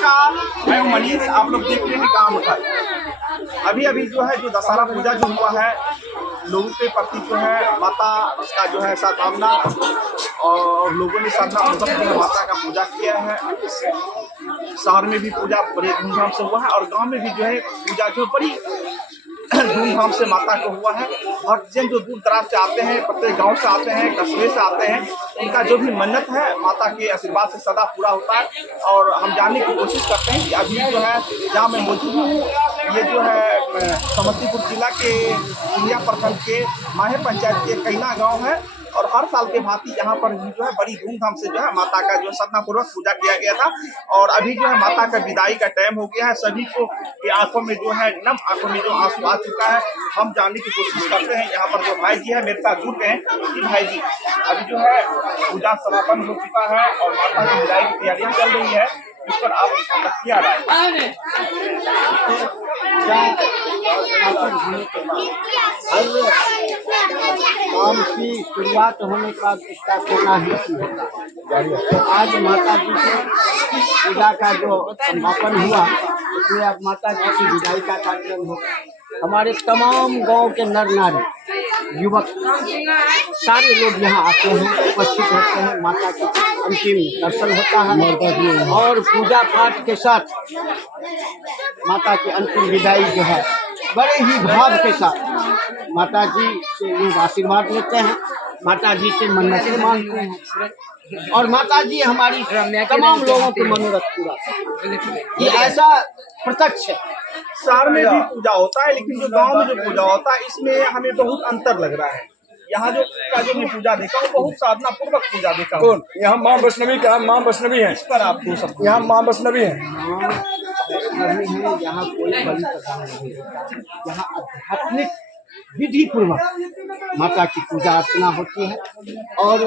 नमस्कार, मैं हूं मनीष। आप लोग देख रहे हैं गांव उठा। अभी अभी जो है जो दशहरा पूजा जो हुआ है, लोगों के प्रति जो है माता का जो है सद्भावना और लोगों ने श्रद्धापूर्वक माता का पूजा किया है। शहर में भी पूजा बड़े धूमधाम से हुआ है और गांव में भी जो है पूजा जो बड़ी धूमधाम से माता को हुआ है। भक्तजन जो दूर दराज से आते हैं, प्रत्येक गांव से आते हैं, कस्बे से आते हैं, उनका जो भी मन्नत है माता के आशीर्वाद से सदा पूरा होता है। और हम जानने की कोशिश करते हैं कि अभी जो है जहाँ मैं मौजूद हूँ, ये जो है समस्तीपुर जिला के सिंधिया प्रखंड के माहे पंचायत के कैना गाँव है। और हर साल के भांति यहाँ पर जो है बड़ी धूमधाम से जो है माता का जो है श्रद्धापूर्वक पूजा किया गया था। और अभी जो है माता का विदाई का टाइम हो गया है। सभी को के आंखों में जो है नम आंखों में जो आंसू आ चुका है। हम जानने की कोशिश करते हैं। यहाँ पर जो भाई जी है मेरे साथ जुड़ गए हैं कि भाई जी अभी जो है पूजा समापन हो चुका है और माता की विदाई की तैयारियां चल रही है, इस पर आप क्या राय? काम की शुरुआत होने का इसका होना ही तो आज माता जी के पूजा का जो समापन हुआ, उसमें अब माता जी की विदाई का कार्यक्रम हो। हमारे तमाम गांव के नर नारी युवक सारे लोग यहाँ आते हैं, उपस्थित होते हैं। माता की अंतिम दर्शन होता है और पूजा पाठ के साथ माता की अंतिम विदाई जो है बड़े ही भाव के साथ माता जी से लोग आशीर्वाद लेते हैं, माता जी से मन्नतें मांगते हैं और माता जी हमारी तमाम लोगों के मनोरथ पूरा। ये ऐसा प्रत्यक्ष है। शहर में भी पूजा होता है, लेकिन जो गांव में जो पूजा होता है इसमें हमें बहुत अंतर लग रहा है। यहाँ जो मैं पूजा देखा हूँ, बहुत साधना पूर्वक पूजा देखा हूँ। कौन यहाँ माँ वैष्णवी का माँ वैष्णवी है? इस पर आप दो सब यहाँ माँ वैष्णवी है। यहाँ कोई बड़ी कथा नहीं है। यहाँ आध्यात्मिक विधि पूर्वक माता की पूजा अर्चना होती है और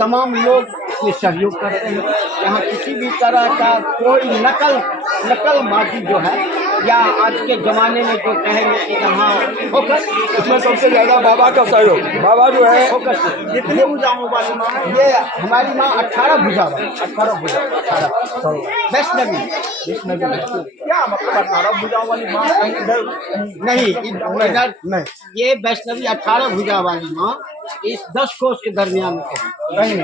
तमाम लोग इसमें सहयोग करते हैं। यहाँ किसी भी तरह का कोई नकलबाजी जो है या आज के जमाने में जो कहेंगे कि यहाँ फोकस, इसमें सबसे ज्यादा बाबा का सहयोग। बाबा जो है फोकस जितने भुजाओं वाली माँ है, ये हमारी माँ 18 भुजा वैष्णवी क्या मतलब 18 भुजाओं वाली माँ? नहीं, इधर नहीं, ये वैष्णवी 18 भुजा वाली माँ इस 10 कोस के दरमियान में नहीं।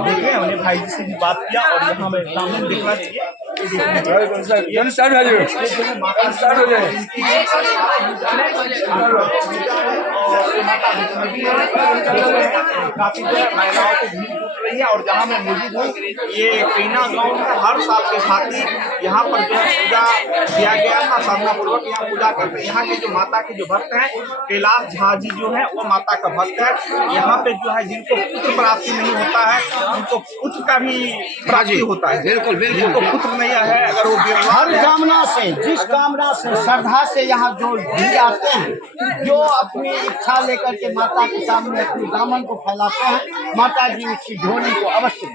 देखिए हमने भाई जी से भी बात किया और यहाँ में सामने देखना चाहिए। काफी जो है महिलाओं को भीड़ जुट रही है और जहाँ मैं मौजूद हूँ ये कैना गांव में हर साल के भांति यहाँ पर जो है पूजा किया गया था। साधना पूर्वक यहाँ पूजा करते हैं। यहाँ के जो माता के जो भक्त हैं, कैलाश झा जी जो है वो माता का भक्त है। यहाँ पे जो है जिनको पुत्र प्राप्ति नहीं होता है, उनको पुत्र का भी प्राप्ति होता है। बिल्कुल जिनको पुत्र नहीं है, अगर वो हर कामना से, जिस कामना से, श्रद्धा से यहाँ जो भी आते हैं, जो अपनी इच्छा लेकर के माता के सामने अपने दामन को फैलाते हैं, माता जी उसकी झोली को अवश्य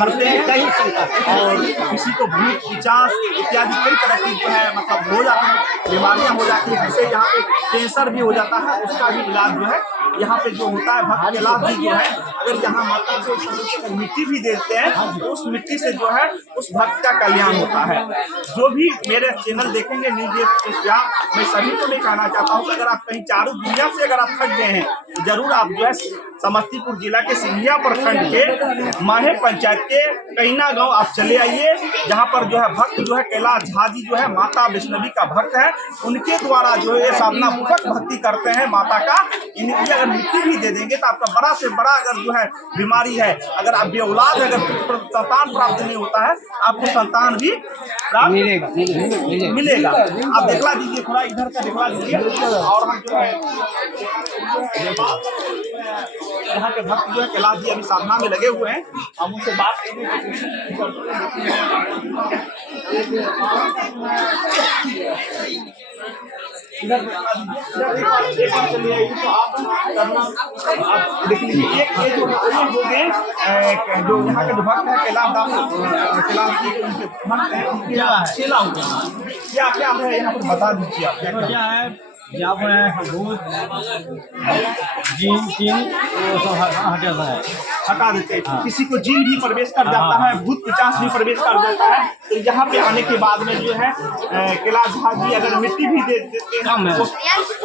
भरते हैं। कहीं शंका और किसी को भूख, पिचास इत्यादि कई तरह की जो है मतलब हो जाती है, बीमारियां हो जाती है, जिससे यहाँ पे कैंसर भी हो जाता है, उसका भी इलाज जो है यहाँ पे जो होता है। भक्त कैलाश जी जो है अगर यहाँ माता से मिट्टी भी देते हैं तो उस मिट्टी से जो है उस भक्त का कल्याण होता है। जो भी मेरे चैनल देखेंगे न्यूज़ या मैं सभी को मैं कहना चाहता हूँ कि अगर आप कहीं चारों दुनिया से अगर आप थक गए हैं तो जरूर आप जो है समस्तीपुर जिला के सिंधिया प्रखंड के माहे पंचायत के कैना गांव आप चले आइए, जहां पर जो है भक्त जो है कैलाश झा जी जो है माता वैष्णवी का भक्त है। उनके द्वारा जो है साधना पूर्वक भक्ति करते हैं माता का। इनकी अगर मिट्टी भी दे देंगे तो आपका बड़ा से बड़ा अगर जो है बीमारी है, अगर आप बेऔलाद अगर संतान प्राप्त नहीं होता है, आपको संतान भी प्राप्त मिलेगा। आप दिखला दीजिए, थोड़ा इधर का दिखला दीजिए। और हम जो है यहाँ के भक्त जो है कैलाश जी अभी साधना में लगे हुए हैं, हम उनसे बात करने की कोशिश करते आप देख लीजिए। ये जो हो गए जो यहाँ के जो भक्त है कैलाश जी उनके भक्त हैं, उनके चेला हो गया। क्या क्या है यहाँ पर बता दीजिए आप। क्या है, यहाँ पर भूत जीन तीन वो सब हटा है। हटा देते हैं। किसी को जीन भी प्रवेश कर जाता है, भूत पिचास भी प्रवेश कर जाता है, तो यहाँ पे आने के बाद में जो है कैलाश झाल जी अगर मिट्टी भी दे देते हैं कम है। वो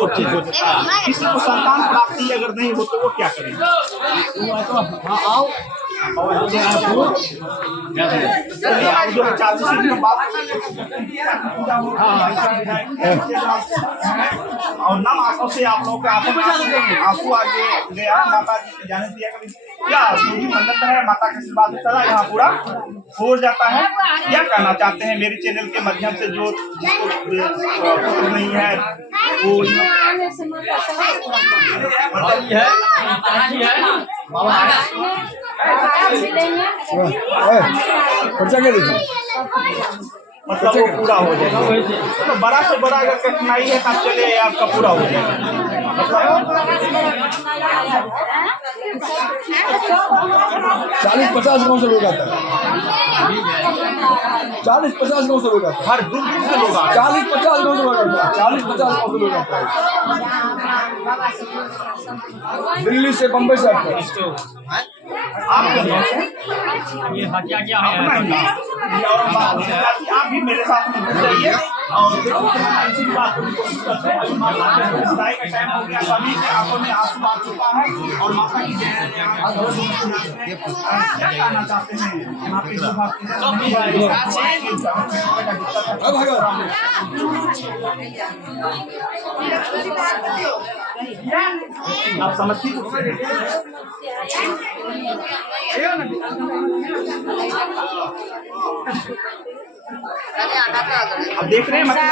ठीक हो जाता है। किसी को संतान प्राप्ति अगर नहीं हो तो वो क्या करेंगे? हाँ आओ और जो है भूत चलिए आप जो है चाची से भी बात और नम आंखों से आप लोगों का आंसू आगे गया माता जी के जाने दिया कभी क्या यही मन्नत है माता के आशीर्वाद से सदा यहाँ पूरा हो जाता है। क्या कहना चाहते हैं मेरे चैनल के माध्यम से जो जिसको पुत्र नहीं है वो खर्चा क्या दीजिए? मतलब वो पूरा हो जाएगा। तो बड़ा से बड़ा अगर कठिनाई है तब चले आपका पूरा हो जाएगा। मतलब 40-50 गाँव से लोग आता है। 40-50 गाँव से लोग आता है। हर दूर दूर से लोग आते हैं। 40-50 गाँव से लोग आता है। 40-50 गाँव से लोग आता है। दिल्ली से बम्बई से आता है। ये हटिया क्या अपना है? ही नाम। ये और बात है कि आप भी मेरे साथ में जुड़ जाइए और इसी बात को कोशिश करते हैं। अभी माता के विदाई का टाइम हो गया, सभी के आंखों में आंसू आ चुका है और माता की जय क्या कहना चाहते हैं यहाँ पे जो आप समस्तीपुर से अब देख रहे हैं मतलब